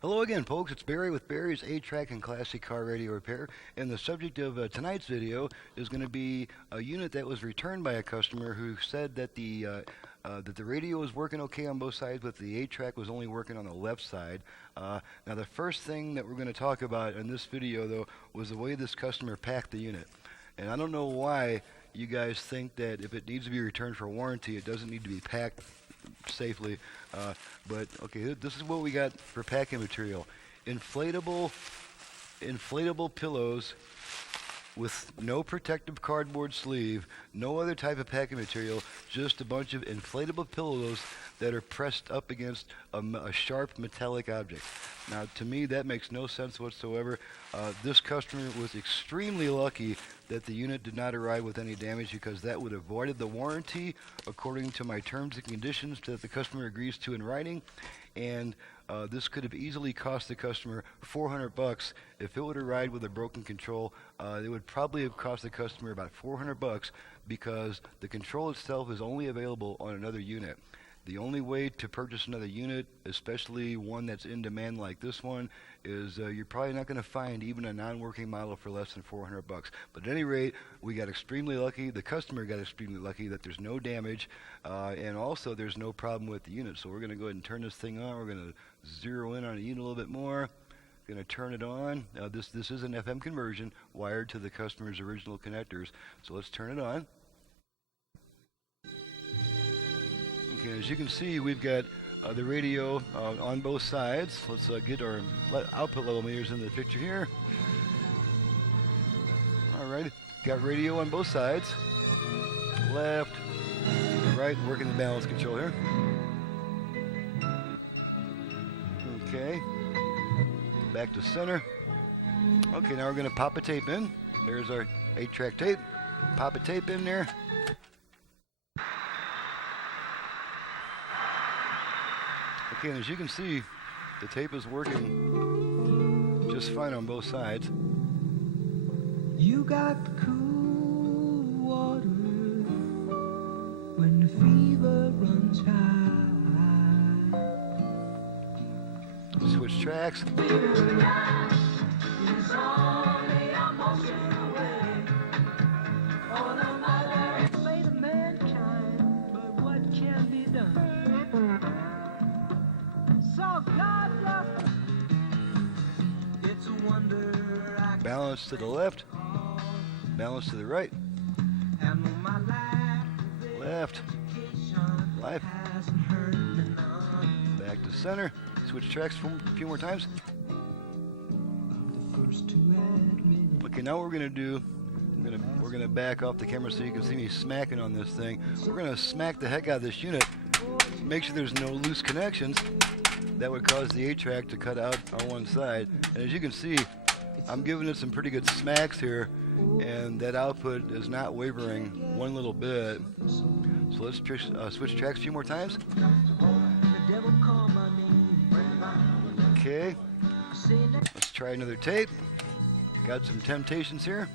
Hello again, folks. It's Barry with Barry's 8-Track and Classic Car Radio Repair. And the subject of tonight's video is going to be a unit that was returned by a customer who said that the radio was working okay on both sides, but the 8-track was only working on the left side. Now, the first thing that we're going to talk about in this video, though, was the way this customer packed the unit. And I don't know why you guys think that if it needs to be returned for warranty, it doesn't need to be packed safely. But okay, this is what we got for packing material. Inflatable pillows with no protective cardboard sleeve, no other type of packing material, just a bunch of inflatable pillows that are pressed up against a sharp metallic object. Now, to me, that makes no sense whatsoever. This customer was extremely lucky that the unit did not arrive with any damage, because that would have voided the warranty according to my terms and conditions that the customer agrees to in writing. And this could have easily cost the customer $400 if it would have arrived with a broken control. It would probably have cost the customer about $400 because the control itself is only available on another unit. The only way to purchase another unit, especially one that's in demand like this one, is you're probably not going to find even a non-working model for less than $400. But at any rate, we got extremely lucky. The customer got extremely lucky that there's no damage, and also there's no problem with the unit. So we're going to go ahead and turn this thing on. We're going to zero in on the unit a little bit more. Going to turn it on. This is an FM conversion wired to the customer's original connectors. So let's turn it on. Okay, as you can see, we've got the radio on both sides. Let's get our output level meters in the picture here. All right, got radio on both sides. Left, right, working the balance control here. Okay, back to center. Okay, now we're going to pop a tape in. There's our 8-track tape. Pop a tape in there. Okay, and as you can see, the tape is working just fine on both sides. You got cool water when the fever runs high. Switch tracks. Balance to the left, balance to the right, left, life, back to center, switch tracks a few more times. Okay, now what we're going to do, we're going to back off the camera so you can see me smacking on this thing. We're going to smack the heck out of this unit, make sure there's no loose connections that would cause the 8-track to cut out on one side. And as you can see, I'm giving it some pretty good smacks here, and that output is not wavering one little bit. So let's switch tracks a few more times. Okay, let's try another tape. Got some temptations here.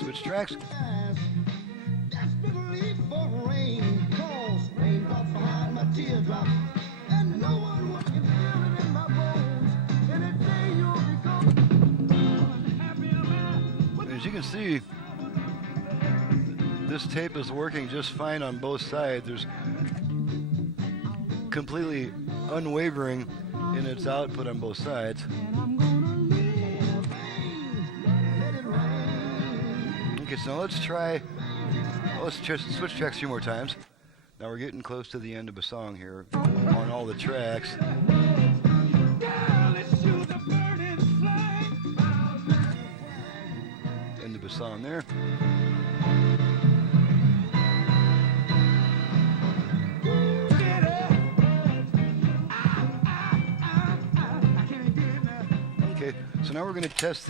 Switch tracks. As you can see, this tape is working just fine on both sides. There's completely unwavering in its output on both sides. Okay, so now let's switch tracks a few more times. Now we're getting close to the end of a song here on all the tracks. End of a song there. Okay, so now we're going to test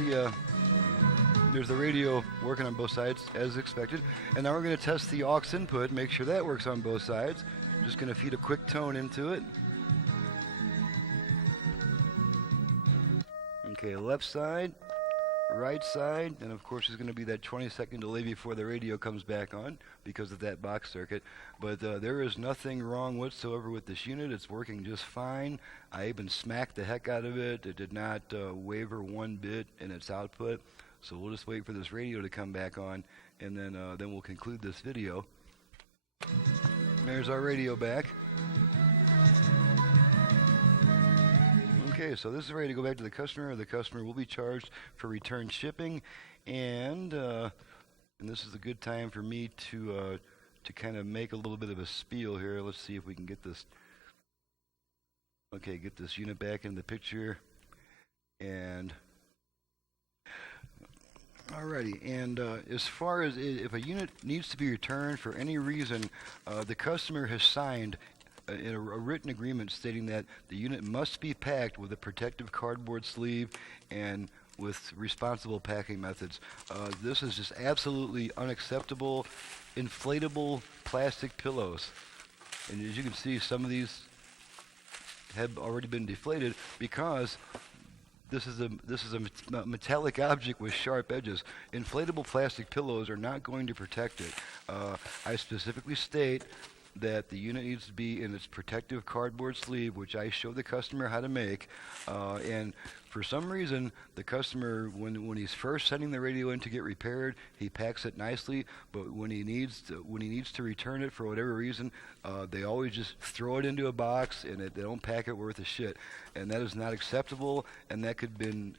there's the radio working on both sides as expected, and now we're going to test the aux input, make sure that works on both sides. I'm just going to feed a quick tone into it. Okay, left side, right side, and of course there's going to be that 20-second delay before the radio comes back on because of that box circuit. But there is nothing wrong whatsoever with this unit. It's working just fine. I even smacked the heck out of it. It did not waver one bit in its output. So we'll just wait for this radio to come back on, and then we'll conclude this video. There's our radio back. Okay, so this is ready to go back to the customer. The customer will be charged for return shipping, and this is a good time for me to kind of make a little bit of a spiel here. Let's see if we can get this. Okay, get this unit back in the picture, and alrighty. And as far as if a unit needs to be returned for any reason, the customer has signed in a written agreement stating that the unit must be packed with a protective cardboard sleeve and with responsible packing methods. This is just absolutely unacceptable. Inflatable plastic pillows, and as you can see, some of these have already been deflated because this is a metallic object with sharp edges. Inflatable plastic pillows are not going to protect it. I specifically state that the unit needs to be in its protective cardboard sleeve, which I show the customer how to make, and for some reason the customer, when he's first sending the radio in to get repaired, he packs it nicely, but when he needs to return it for whatever reason, they always just throw it into a box and they don't pack it worth a shit, and that is not acceptable. And that could have been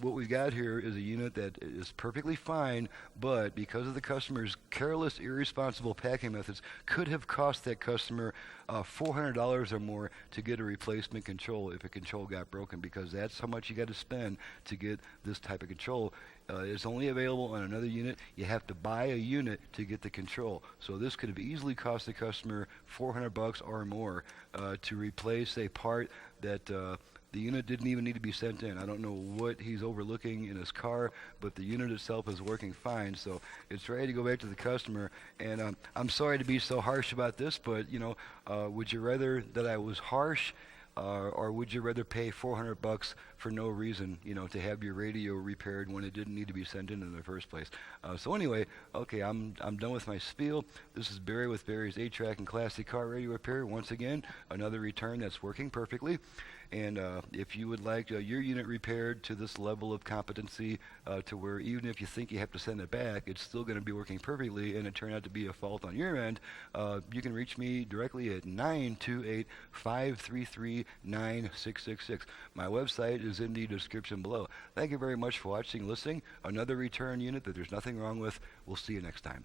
what we got here is a unit that is perfectly fine, but because of the customer's careless, irresponsible packing methods, could have cost that customer $400 or more to get a replacement control if a control got broken, because that's how much you got to spend to get this type of control. It's only available on another unit. You have to buy a unit to get the control. So this could have easily cost the customer $400 or more to replace a part that the unit didn't even need to be sent in. I don't know what he's overlooking in his car, but the unit itself is working fine, so it's ready to go back to the customer. And I'm sorry to be so harsh about this, but would you rather that I was harsh, or would you rather pay $400 for no reason, to have your radio repaired when it didn't need to be sent in the first place? So anyway, okay, I'm done with my spiel. This is Barry with Barry's 8-Track and Classic Car Radio Repair. Once again, another return that's working perfectly. And if you would like your unit repaired to this level of competency, to where even if you think you have to send it back, it's still going to be working perfectly, and it turned out to be a fault on your end, you can reach me directly at 928-533-9666. My website is in the description below. Thank you very much for watching, listening. Another return unit that there's nothing wrong with. We'll see you next time.